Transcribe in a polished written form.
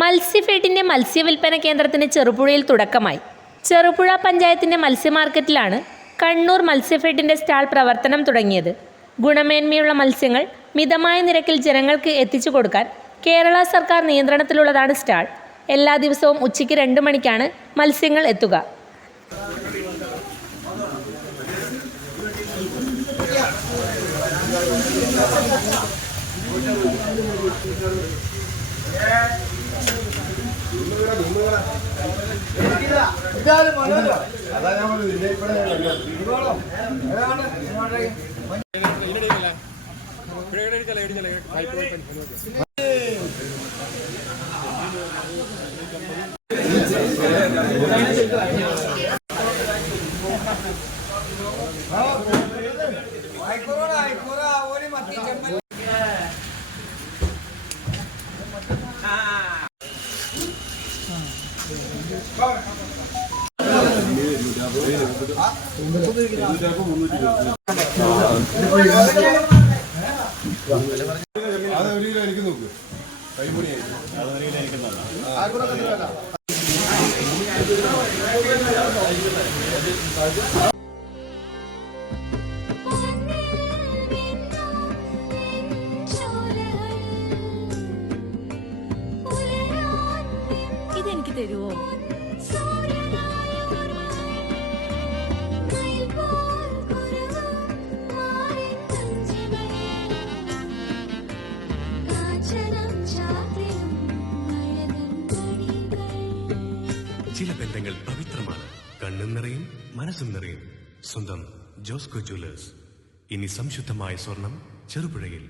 മത്സ്യഫെഡിന്റെ മത്സ്യവില്പന കേന്ദ്രത്തിന് ചെറുപുഴയിൽ തുടക്കമായി. ചെറുപുഴ പഞ്ചായത്തിന്റെ മത്സ്യമാർക്കറ്റിലാണ് കണ്ണൂർ മത്സ്യഫെഡിന്റെ സ്റ്റാൾ പ്രവർത്തനം തുടങ്ങിയത്. ഗുണമേന്മയുള്ള മത്സ്യങ്ങൾ മിതമായ നിരക്കിൽ ജനങ്ങൾക്ക് എത്തിച്ചു കൊടുക്കാൻ കേരള സർക്കാർ നിയന്ത്രണത്തിലുള്ളതാണ് സ്റ്റാൾ. എല്ലാ ദിവസവും ഉച്ചയ്ക്ക് 2 മണിക്കാണ് മത്സ്യങ്ങൾ എത്തുക. ഇതെനിക്ക് തരുമോ? ചില ബന്ധങ്ങൾ പവിത്രമാണ്. കണ്ണും നിറയും മനസ്സും നിറയും. സ്വന്തം ജോസ്കോ ജ്വല്ലേഴ്സ്. ഇനി സംശുദ്ധമായ സ്വർണം ചെറുപുഴയിൽ.